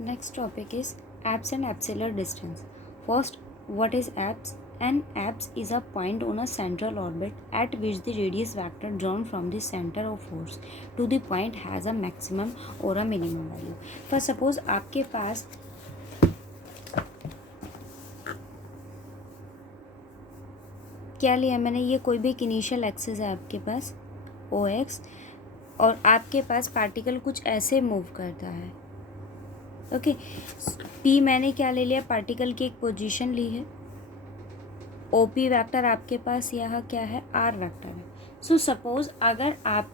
Next topic is apse and apsilar distance. First, what is apse? An apse is a point on a central orbit at which the radius vector drawn from the center of force to the point has a maximum or a minimum value. First, suppose आपके पास क्या लिया मैंने, ये कोई भी एक initial axis है आपके पास ओ एक्स, और आपके पास पार्टिकल कुछ ऐसे मूव करता है. ओके, पी मैंने क्या ले लिया, पार्टिकल की एक पोजीशन ली है. ओपी वेक्टर आपके पास यहाँ क्या है, आर वेक्टर है. सो सपोज अगर आप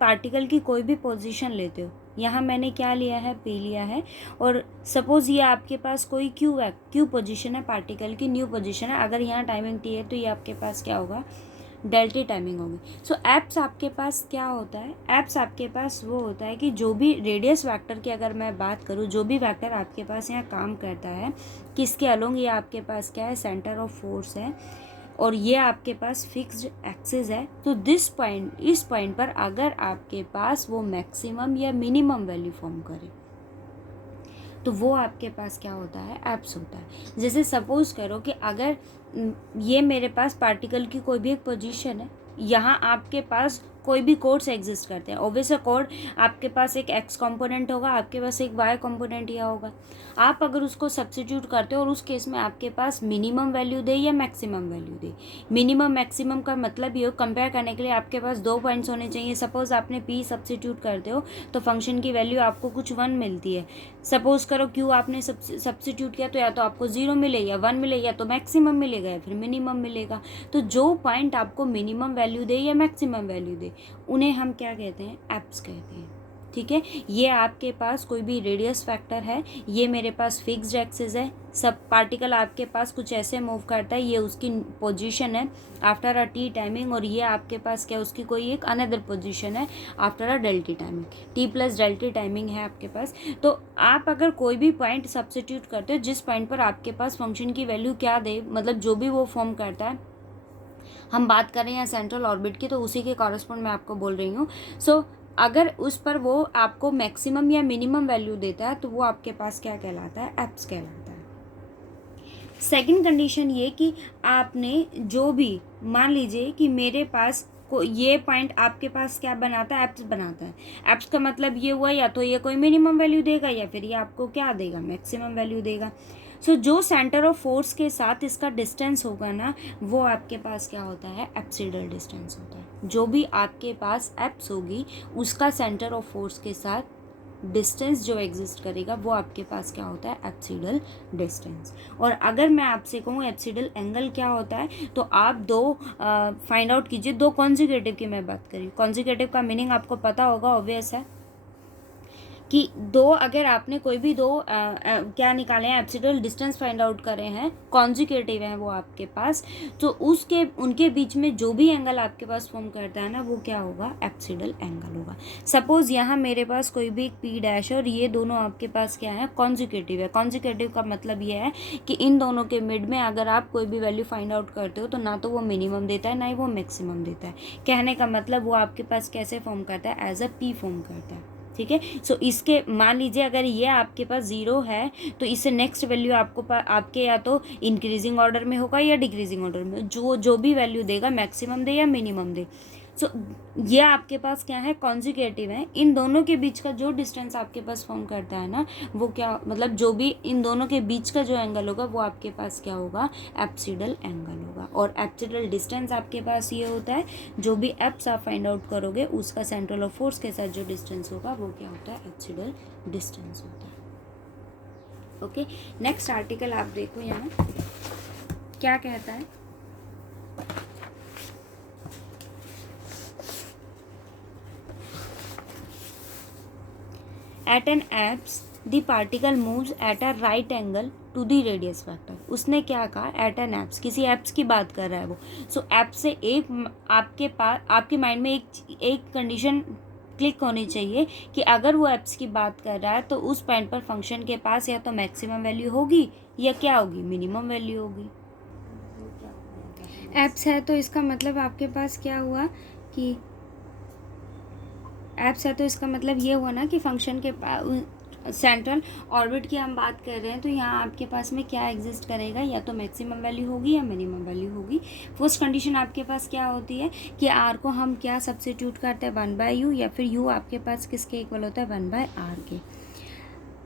पार्टिकल की कोई भी पोजीशन लेते हो, यहाँ मैंने क्या लिया है, पी लिया है, और सपोज ये आपके पास कोई क्यू पोजीशन है, पार्टिकल की न्यू पोजीशन है. अगर यहाँ टाइमिंग टी है तो ये आपके पास क्या होगा, डेल्टा टाइमिंग होगी. सो एप्स आपके पास क्या होता है, एप्स आपके पास वो होता है कि जो भी रेडियस वेक्टर की अगर मैं बात करूँ, जो भी वेक्टर आपके पास यहाँ काम करता है किसके अलोंग, ये आपके पास क्या है, सेंटर ऑफ फोर्स है, और ये आपके पास फिक्स्ड एक्सिस है. तो इस पॉइंट पर अगर आपके पास वो मैक्सिमम या मिनिमम वैल्यू फॉर्म करे तो वो आपके पास क्या होता है, एप्स होता है. जैसे सपोज करो कि अगर ये मेरे पास पार्टिकल की कोई भी एक पोजीशन है, यहाँ आपके पास कोई भी कोड्स एग्जिस्ट करते हैं. ऑब्वियसली कोड आपके पास एक एक्स कंपोनेंट होगा, आपके पास एक वाई कंपोनेंट यहाँ होगा. आप अगर उसको सब्स्टिट्यूट करते हो और उस केस में आपके पास मिनिमम वैल्यू दे या मैक्सिमम वैल्यू दे, मिनिमम मैक्सिमम का मतलब ये कंपेयर करने के लिए आपके पास 2 पॉइंट्स होने चाहिए. सपोज आपने पी सब्स्टिट्यूट करते हो तो फंक्शन की वैल्यू आपको कुछ 1 मिलती है. सपोज करो क्यू आपने सब्स्टिट्यूट किया तो या तो आपको 0 मिले या 1 मिले, या तो मैक्सिमम मिलेगा या फिर मिनिमम मिलेगा. तो जो पॉइंट आपको मिनिमम वैल्यू दे या मैक्सिमम वैल्यू दे उन्हें हम क्या कहते हैं, एप्स कहते हैं. ठीक है, ये आपके पास कोई भी रेडियस फैक्टर है, ये मेरे पास फिक्स्ड एक्सिस है, सब पार्टिकल आपके पास कुछ ऐसे मूव करता है, ये उसकी पोजीशन है आफ्टर अ टी टाइमिंग, और ये आपके पास क्या, उसकी कोई एक अनदर पोजीशन है after a delta t timing, T plus delta t timing है आपके पास. तो आप अगर कोई भी पॉइंट सब्स्टिट्यूट करते हो जिस पॉइंट पर आपके पास फंक्शन की वैल्यू क्या दे, मतलब जो भी वो फॉर्म करता है, हम बात कर रहे हैं सेंट्रल ऑर्बिट की तो उसी के कॉरेस्पॉन्ड मैं आपको बोल रही हूँ. सो अगर उस पर वो आपको मैक्सिमम या मिनिमम वैल्यू देता है तो वो आपके पास क्या कहलाता है, एप्स कहलाता है. सेकंड कंडीशन ये कि आपने जो भी, मान लीजिए कि मेरे पास ये पॉइंट आपके पास क्या बनाता है, एप्स बनाता है. एप्स का मतलब ये हुआ या तो ये कोई मिनिमम वैल्यू देगा या फिर ये आपको क्या देगा, मैक्सिमम वैल्यू देगा. सो जो सेंटर ऑफ फोर्स के साथ इसका डिस्टेंस होगा ना, वो आपके पास क्या होता है, एप्सिडल डिस्टेंस होता है. जो भी आपके पास एप्स होगी उसका सेंटर ऑफ फोर्स के साथ डिस्टेंस जो एग्जिस्ट करेगा वो आपके पास क्या होता है, एप्सिडल डिस्टेंस. और अगर मैं आपसे कहूँ एप्सिडल एंगल क्या होता है तो आप दो फाइंड आउट कीजिए. दो कॉन्जिक्यूटिव की मैं बात करी, कॉन्जिक्यूटिव का मीनिंग आपको पता होगा, ऑब्वियस है कि दो, अगर आपने कोई भी दो क्या निकाले हैं, एप्सिडल डिस्टेंस फाइंड आउट करे हैं, कॉन्जिक्यूटिव हैं वो आपके पास, तो उसके उनके बीच में जो भी एंगल आपके पास फॉर्म करता है ना वो क्या होगा, एप्सिडल एंगल होगा. सपोज यहाँ मेरे पास कोई भी एक पी डैश है और ये दोनों आपके पास क्या है, कॉन्जिक्यूटिव है. कॉन्जिक्यूटिव का मतलब ये है कि इन दोनों के मिड में अगर आप कोई भी वैल्यू फाइंड आउट करते हो तो ना तो वो मिनिमम देता है ना ही वो मैक्सिमम देता है. कहने का मतलब वो आपके पास कैसे फॉर्म करता है, एज अ पी फॉर्म करता है. ठीक है, सो इसके मान लीजिए अगर ये आपके पास 0 है तो इससे नेक्स्ट वैल्यू आपके या तो इंक्रीजिंग ऑर्डर में होगा या डिक्रीजिंग ऑर्डर में, जो भी वैल्यू देगा मैक्सिमम दे या मिनिमम दे. सो ये आपके पास क्या है, कॉन्जिक्यूटिव है. इन दोनों के बीच का जो डिस्टेंस आपके पास फॉर्म करता है ना वो क्या, मतलब जो भी इन दोनों के बीच का जो एंगल होगा वो आपके पास क्या होगा, एप्सिडल एंगल होगा. और एप्सिडल डिस्टेंस आपके पास ये होता है, जो भी एप्स आप फाइंड आउट करोगे उसका सेंट्रल ऑफ फोर्स के साथ जो डिस्टेंस होगा वो क्या होता है, एप्सिडल डिस्टेंस होता है. ओके, नेक्स्ट आर्टिकल आप देखो यहाँ क्या कहता है. At an apse, the particle moves at a right angle to the radius vector. उसने क्या कहा, at an apse, किसी एप्स की बात कर रहा है वो. सो एप्स से एक आपके पास, आपके माइंड में एक कंडीशन क्लिक होनी चाहिए कि अगर वो एप्स की बात कर रहा है तो उस पॉइंट पर फंक्शन के पास या तो मैक्सिमम वैल्यू होगी या क्या होगी, मिनिमम वैल्यू होगी. एप्स है तो इसका मतलब आपके पास क्या हुआ कि एप्स है तो इसका मतलब ये हुआ ना कि फंक्शन के सेंट्रल ऑर्बिट की हम बात कर रहे हैं, तो यहाँ आपके पास में क्या एग्जिस्ट करेगा, या तो मैक्सिमम वैल्यू होगी या मिनिमम वैल्यू होगी। फर्स्ट कंडीशन आपके पास क्या होती है कि आर को हम क्या सब्स्टिट्यूट करते हैं 1/u, या फिर u आपके पास किसके इक्वल होता है 1/r के।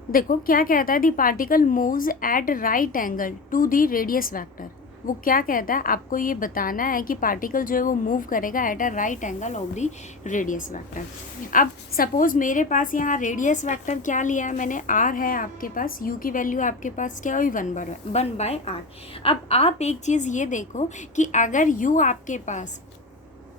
देखो क्या कहता है, the particle moves at right angle to the radius vector. वो क्या कहता है, आपको ये बताना है कि पार्टिकल जो है वो मूव करेगा eight a right angle of the radius vector. अब सपोज मेरे पास यहाँ रेडियस वेक्टर क्या लिया है मैंने, आर है आपके पास, यू की वैल्यू आपके पास क्या हुई 1/r। अब आप एक चीज़ ये देखो कि अगर यू आपके पास,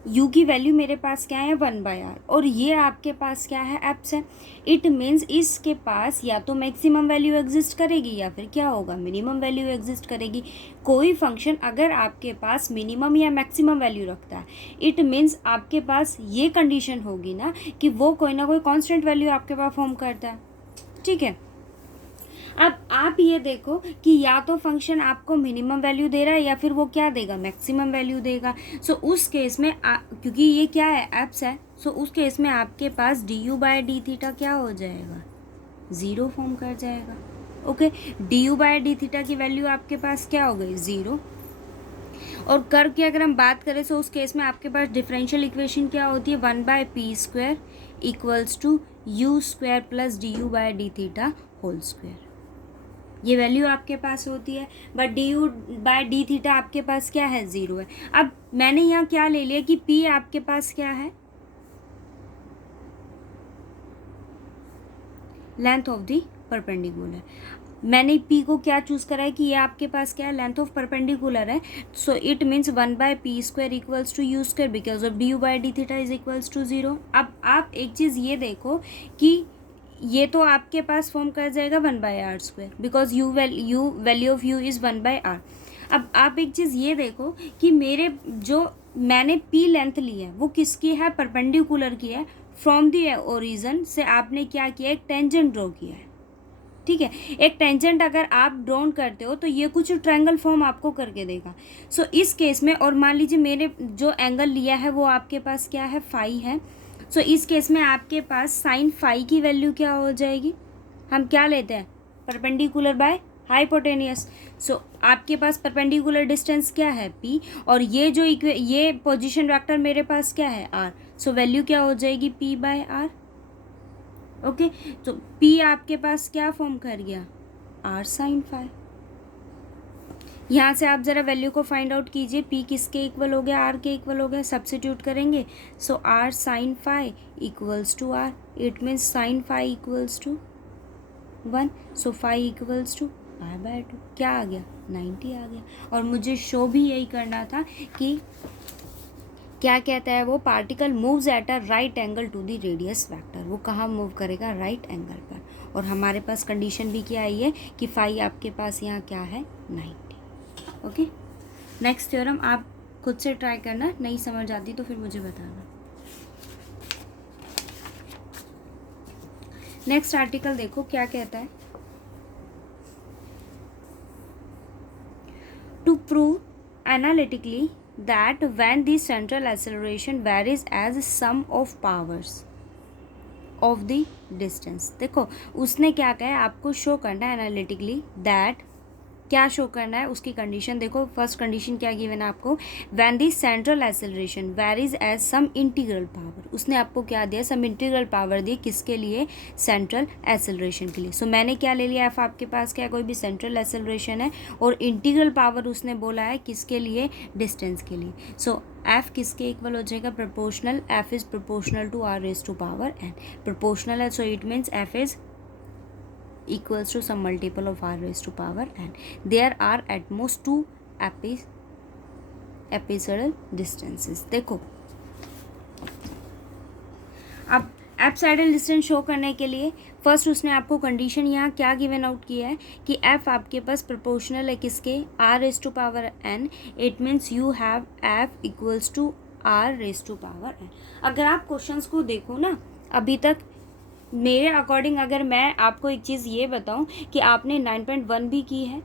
u की वैल्यू मेरे पास क्या है 1/r, और ये आपके पास क्या है एप्स है, इट मीन्स इसके पास या तो मैक्सिमम वैल्यू एग्जिस्ट करेगी या फिर क्या होगा मिनिमम वैल्यू एग्जिस्ट करेगी। कोई फंक्शन अगर आपके पास मिनिमम या मैक्सिमम वैल्यू रखता है, इट मीन्स आपके पास ये कंडीशन होगी ना कि वो कोई ना कोई कांस्टेंट वैल्यू आपके पास फॉर्म करता है, ठीक है। अब आप ये देखो कि या तो फंक्शन आपको मिनिमम वैल्यू दे रहा है या फिर वो क्या देगा मैक्सिमम वैल्यू देगा। सो उस केस में क्योंकि ये क्या है एप्स है, सो उस केस में आपके पास du/d क्या हो जाएगा 0 फॉर्म कर जाएगा। ओके, du/d की वैल्यू आपके पास क्या हो गई 0। और कर्व की अगर हम बात करें तो उस केस में आपके पास डिफरेंशियल इक्वेशन क्या होती है 1/p² equals to u² plus du/d whole square. ये वैल्यू आपके पास होती है, बट du/d आपके पास क्या है 0 है। अब मैंने यहाँ क्या ले लिया कि p आपके पास क्या है लेंथ ऑफ द परपेंडिकुलर। मैंने p को क्या चूज करा है कि ये आपके पास क्या है लेंथ ऑफ परपेंडिकुलर है। So it means 1/p² equals to u² because of du/d is equals to 0। अब आप एक चीज़ ये देखो कि ये तो आपके पास फॉर्म कर जाएगा 1/r² because value of u is 1/r। अब आप एक चीज़ ये देखो कि मेरे जो मैंने p लेंथ ली है वो किसकी है परपेंडिकुलर की है। फ्रॉम द ओरिजिन से आपने क्या किया एक टेंजेंट ड्रॉ किया है, ठीक है। एक टेंजेंट अगर आप ड्रॉ करते हो तो ये कुछ ट्रायंगल फॉर्म आपको करके देगा। सो इस केस में, और मान लीजिए मेरे जो एंगल लिया है वो आपके पास क्या है फाई है। सो इस केस में आपके पास साइन फाई की वैल्यू क्या हो जाएगी, हम क्या लेते हैं परपेंडिकुलर बाय हाइपोटेनियस। सो आपके पास परपेंडिकुलर डिस्टेंस क्या है p, और ये जो ये पोजीशन वेक्टर मेरे पास क्या है r। सो वैल्यू क्या हो जाएगी p/r। ओके, तो p आपके पास क्या फॉर्म कर गया r साइन फाई। यहाँ से आप ज़रा वैल्यू को फाइंड आउट कीजिए, p किसके इक्वल हो गया r के इक्वल हो गया, सब्स्टिट्यूट करेंगे। So r sine phi equals to r, it means sine phi equals to 1। So phi equals to π/2 क्या आ गया 90 आ गया। और मुझे शो भी यही करना था कि क्या कहता है वो particle moves at a right angle to the radius vector. वो कहाँ मूव करेगा राइट एंगल पर, और हमारे पास कंडीशन भी क्या आई है कि फाई आपके पास यहाँ क्या है 90। ओके, नेक्स्ट थ्योरम आप खुद से ट्राई करना, नहीं समझ आती तो फिर मुझे बताना। नेक्स्ट आर्टिकल देखो क्या कहता है, to prove analytically that when the central acceleration varies as sum of powers of the distance। देखो उसने क्या कहा है आपको शो करना है एनालिटिकली दैट, क्या शो करना है उसकी कंडीशन देखो। फर्स्ट कंडीशन क्या गिवन है आपको, when the central acceleration varies as some integral power. उसने आपको क्या दिया सम इंटीग्रल पावर दी किसके लिए सेंट्रल एक्सेलरेशन के लिए। सो मैंने क्या ले लिया एफ आपके पास क्या कोई भी सेंट्रल एक्सेलरेशन है, और इंटीग्रल पावर उसने बोला है किसके लिए डिस्टेंस के लिए। सो एफ किसके इक्वल हो जाएगा proportional, F is proportional to R raise to power N. Proportional है so it means F is equals to some multiple of r raised to power n. There are at most two apsical distances। देखो अब apsidal distance show करने के लिए first उसने आपको condition यहाँ क्या गिवन आउट किया है कि f आपके पास प्रोपोर्शनल है किसके r raise to power n। It means you have f equals to r raise to power n। अगर आप क्वेश्चंस को देखो ना अभी तक मेरे अकॉर्डिंग, अगर मैं आपको एक चीज़ ये बताऊं कि आपने 9.1 भी की है,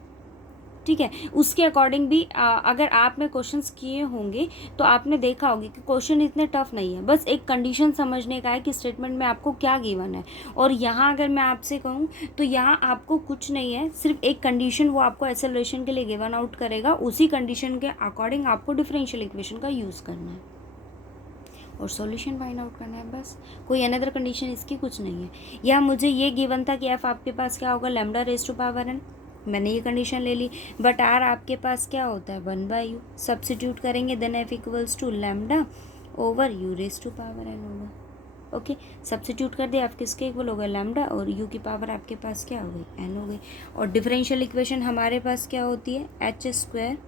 ठीक है। उसके अकॉर्डिंग भी अगर आपने क्वेश्चंस किए होंगे तो आपने देखा होगा कि क्वेश्चन इतने टफ नहीं है, बस एक कंडीशन समझने का है कि स्टेटमेंट में आपको क्या गिवन है। और यहाँ अगर मैं आपसे कहूँ तो यहाँ आपको कुछ नहीं है, सिर्फ एक कंडीशन वो आपको एक्सेलरेशन के लिए गिवन आउट करेगा, उसी कंडीशन के अकॉर्डिंग आपको डिफरेंशियल इक्वेशन का यूज़ करना है और सॉल्यूशन फाइंड आउट करना है, बस। कोई अनदर कंडीशन इसकी कुछ नहीं है। या मुझे ये गिवन था कि एफ आपके पास क्या होगा, lambda raise to power n, मैंने ये कंडीशन ले ली। बट आर आपके पास क्या होता है, 1/u, सब्सिट्यूट करेंगे then F equals to lambda over u raise to power n होगा। ओके, सब्सिट्यूट कर दिया, आप किसके इक्वल हो गए, लैम्डा, और यू की पावर आपके पास क्या हो गई, एन हो गई। और डिफरेंशियल इक्वेशन हमारे पास क्या होती है, H square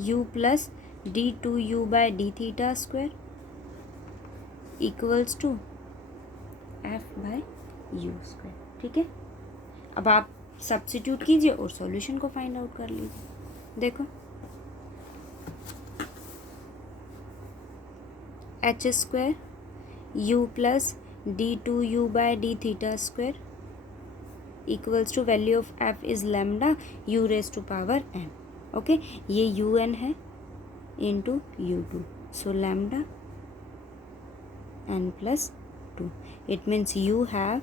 U plus d2u/d θ² equals to f/u²। ठीक है, अब आप सब्सिट्यूट कीजिए और सॉल्यूशन को फाइंड आउट कर लीजिए। देखो h² u plus d2u/d θ² equals to value of f is lambda u raise to power n। Okay, ये un है into u2, so lambda n plus 2, it means you have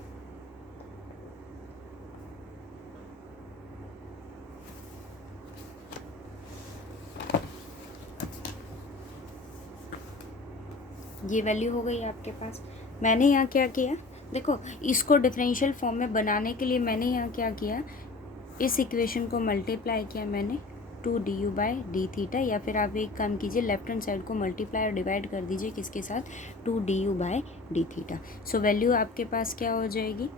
ये value हो गई आपके पास। मैंने यहाँ क्या किया, देखो इसको डिफरेंशियल फॉर्म में बनाने के लिए मैंने यहाँ क्या किया, इस इक्वेशन को मल्टीप्लाई किया मैंने 2du/d θ, या फिर आप एक काम कीजिए, लेफ्ट हैंड साइड को मल्टीप्लाई और डिवाइड कर दीजिए किसके साथ, 2du/d θ। सो वैल्यू आपके पास क्या हो जाएगी,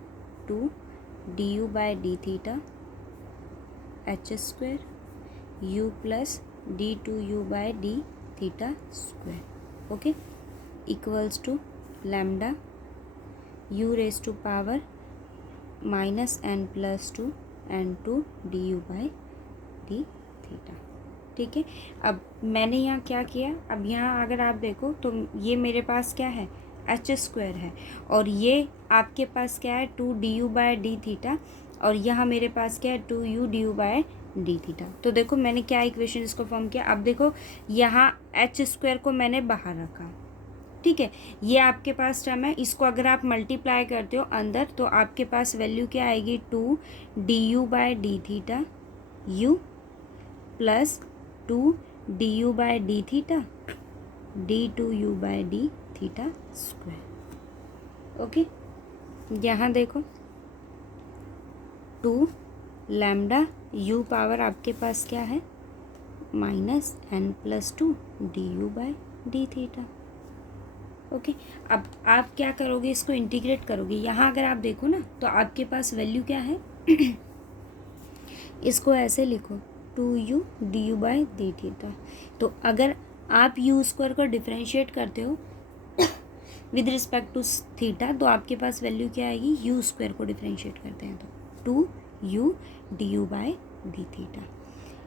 2du/d θ h² u plus d2u/d θ²। Okay, equals to lambda u raise to power -n+2 n2 du/d θ। ठीक है, अब मैंने यहाँ क्या किया, अब यहाँ अगर आप देखो तो ये मेरे पास क्या है, h² है, और ये आपके पास क्या है, 2du/d θ, और यहाँ मेरे पास क्या है, 2u du/d θ। तो देखो मैंने क्या इक्वेशन इसको फॉर्म किया। अब देखो यहाँ h² को मैंने बाहर रखा, ठीक है, ये आपके पास टर्म है, इसको अगर आप मल्टीप्लाई करते हो अंदर तो आपके पास वैल्यू क्या आएगी, 2du/d θ u plus 2du/d θ d2u/d θ²। Okay, यहाँ देखो 2 लैम्डा u पावर आपके पास क्या है, -n+2 du/d θ। ओके, अब आप क्या करोगे, इसको इंटीग्रेट करोगे। यहाँ अगर आप देखो ना तो आपके पास वैल्यू क्या है इसको ऐसे लिखो 2u du/d θ। तो अगर आप u² को डिफरेंशिएट करते हो विद रिस्पेक्ट टू थीटा तो आपके पास वैल्यू क्या आएगी, u² को डिफरेंशिएट करते हैं तो 2u du/d θ।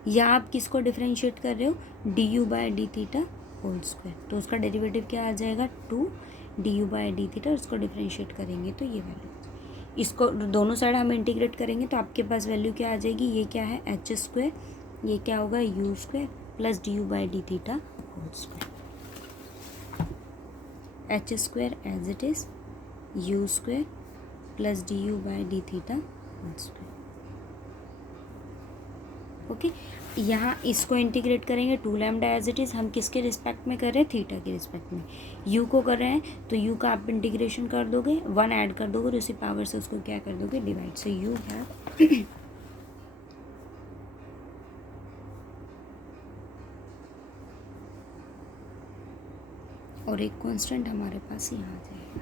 या आप किसको डिफरेंशिएट कर रहे हो, du/d θ होल स्क्वायर, तो उसका डेरिवेटिव क्या आ जाएगा, 2 du/d θ, और उसको डिफरेंशिएट करेंगे तो ये वैल्यू, इसको दोनों साइड हम इंटीग्रेट करेंगे तो आपके पास वैल्यू क्या आ जाएगी, ये क्या है h², ये क्या होगा u² plus du/d θ whole square, h² as it is u² plus du/d θ whole square. Okay, यहाँ इसको इंटीग्रेट करेंगे, 2 लैम्डा एज इट इज़, हम किसके रिस्पेक्ट में कर रहे हैं, थीटा के रिस्पेक्ट में, u को कर रहे हैं तो u का आप इंटीग्रेशन कर दोगे, 1 ऐड कर दोगे और उसी पावर से उसको क्या कर दोगे, डिवाइड। सो यू हैव और एक कांस्टेंट हमारे पास यहाँ आ जाएगा,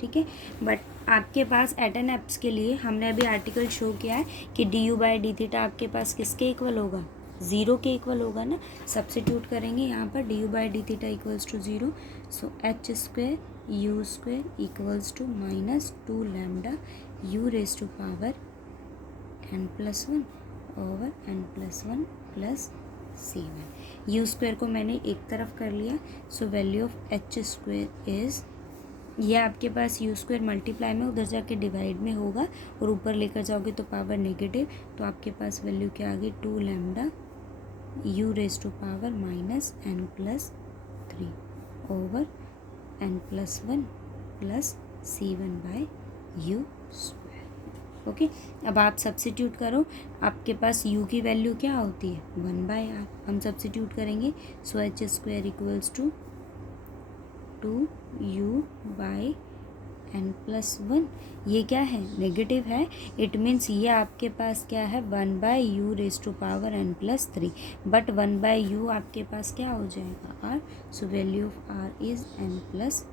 ठीक है। बट आपके पास एट एन एप्स के लिए हमने अभी आर्टिकल शो किया है कि du/d θ आपके पास किसके इक्वल होगा, 0 के इक्वल होगा ना। सब्सिट्यूट करेंगे यहाँ पर du/d θ equals to 0, so h² u² equals to -2 lambda u raise to power n+1 over n+1 plus c1। u² को मैंने एक तरफ कर लिया, सो वैल्यू ऑफ h² इज़ ये आपके पास यू स्क्वायर मल्टीप्लाई में उधर जाके डिवाइड में होगा और ऊपर लेकर जाओगे तो पावर नेगेटिव, तो आपके पास वैल्यू क्या आ गई 2 lambda u raise to power minus n+3 ओवर n+1 plus c1/u square. Okay, अब आप सब्सिट्यूट करो, आपके पास u की वैल्यू क्या होती है 1/r, हम सब्सिट्यूट करेंगे, so h square equals to 2u/n+1, ये क्या है नेगेटिव है, इट मीन्स ये आपके पास क्या है 1/u raise to power n+3, but 1/u आपके पास क्या हो जाएगा r, so value of r is n+3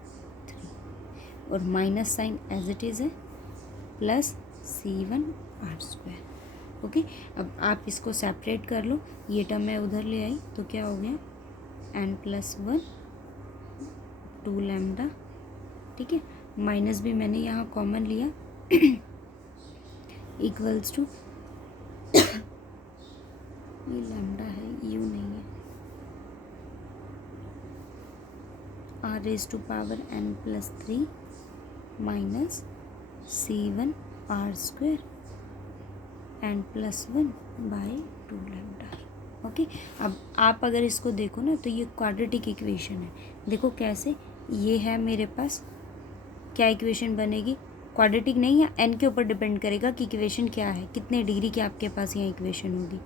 और minus sign as it is है प्लस c1r²। ओके, अब आप इसको सेपरेट कर लो, ये टर्म मैं उधर ले आई तो क्या हो गया n+1 2 लैम्डा, ठीक है, माइनस भी मैंने यहाँ कॉमन लिया इक्वल्स टू ये लैम्डा है यू नहीं है, r raise to power n+3 minus c1r² n+1/2 lambda. Okay, अब आप अगर इसको देखो ना तो ये क्वाड्रेटिक इक्वेशन है, देखो कैसे, ये है मेरे पास, क्या इक्वेशन बनेगी क्वाड्रेटिक नहीं है, n के ऊपर डिपेंड करेगा कि इक्वेशन क्या है, कितने डिग्री की आपके पास यहाँ इक्वेशन होगी,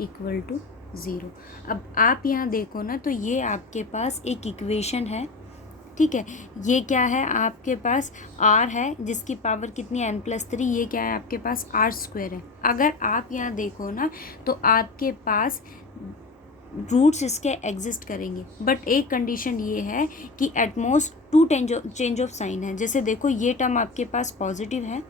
इक्वल टू 0। अब आप यहाँ देखो ना तो ये आपके पास एक इक्वेशन है, ठीक है, ये क्या है आपके पास r है जिसकी पावर कितनी है n+3, ये क्या है आपके पास r² है। अगर आप यहाँ देखो ना तो आपके पास रूट्स इसके एग्जिस्ट करेंगे, बट एक कंडीशन ये है कि एटमोस्ट 2 चेंज ऑफ साइन है, जैसे देखो ये टर्म आपके पास पॉजिटिव है,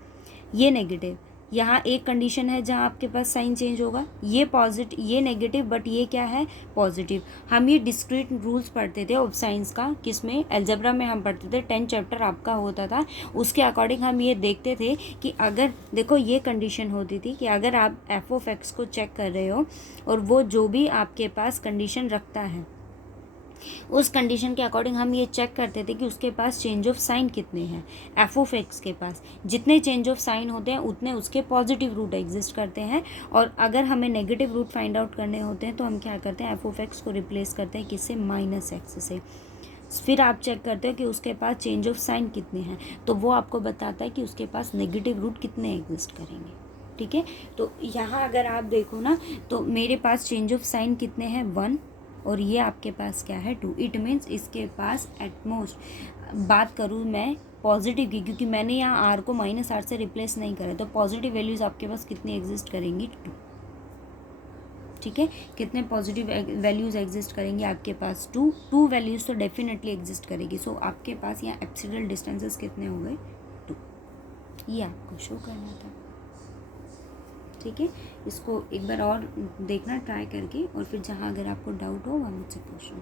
ये नेगेटिव, यहाँ एक कंडीशन है जहाँ आपके पास साइन चेंज होगा, ये पॉजिटिव ये नेगेटिव बट ये क्या है पॉजिटिव। हम ये डिस्क्रीट रूल्स पढ़ते थे ऑफ साइंस का, किसमें अलजेब्रा में हम पढ़ते थे, 10 चैप्टर आपका होता था, उसके अकॉर्डिंग हम ये देखते थे कि अगर देखो ये कंडीशन होती थी कि अगर आप f(x) को चेक कर रहे हो और वो जो भी आपके पास कंडीशन रखता है उस कंडीशन के अकॉर्डिंग हम ये चेक करते थे कि उसके पास चेंज ऑफ साइन कितने हैं, f(x) के पास जितने चेंज ऑफ साइन होते हैं उतने उसके पॉजिटिव रूट एग्जिस्ट करते हैं, और अगर हमें नेगेटिव रूट फाइंड आउट करने होते हैं तो हम क्या करते हैं f(x) को रिप्लेस करते हैं किससे -x से, फिर आप चेक करते हो कि उसके पास चेंज ऑफ साइन कितने हैं, तो वो आपको बताता है कि उसके पास नेगेटिव रूट कितने एग्जिस्ट करेंगे, ठीक है। तो यहाँ अगर आप देखो ना तो मेरे पास चेंज ऑफ साइन कितने हैं 1 और ये आपके पास क्या है 2, इट मीन्स इसके पास एटमोस्ट, बात करूँ मैं पॉजिटिव की क्योंकि मैंने यहाँ r को -r से रिप्लेस नहीं करा, तो पॉजिटिव वैल्यूज़ आपके पास कितनी एग्जिस्ट करेंगी 2, ठीक है, कितने पॉजिटिव वैल्यूज़ एग्जिस्ट करेंगे आपके पास 2 वैल्यूज़ तो डेफिनेटली एग्जिस्ट करेगी, सो आपके पास यहाँ एब्सिडल डिस्टेंसेस कितने हो गए 2, ये आपको शो करना था, ठीक है। इसको एक बार और देखना ट्राई करके और फिर जहाँ अगर आपको डाउट हो वहाँ मुझसे पूछो।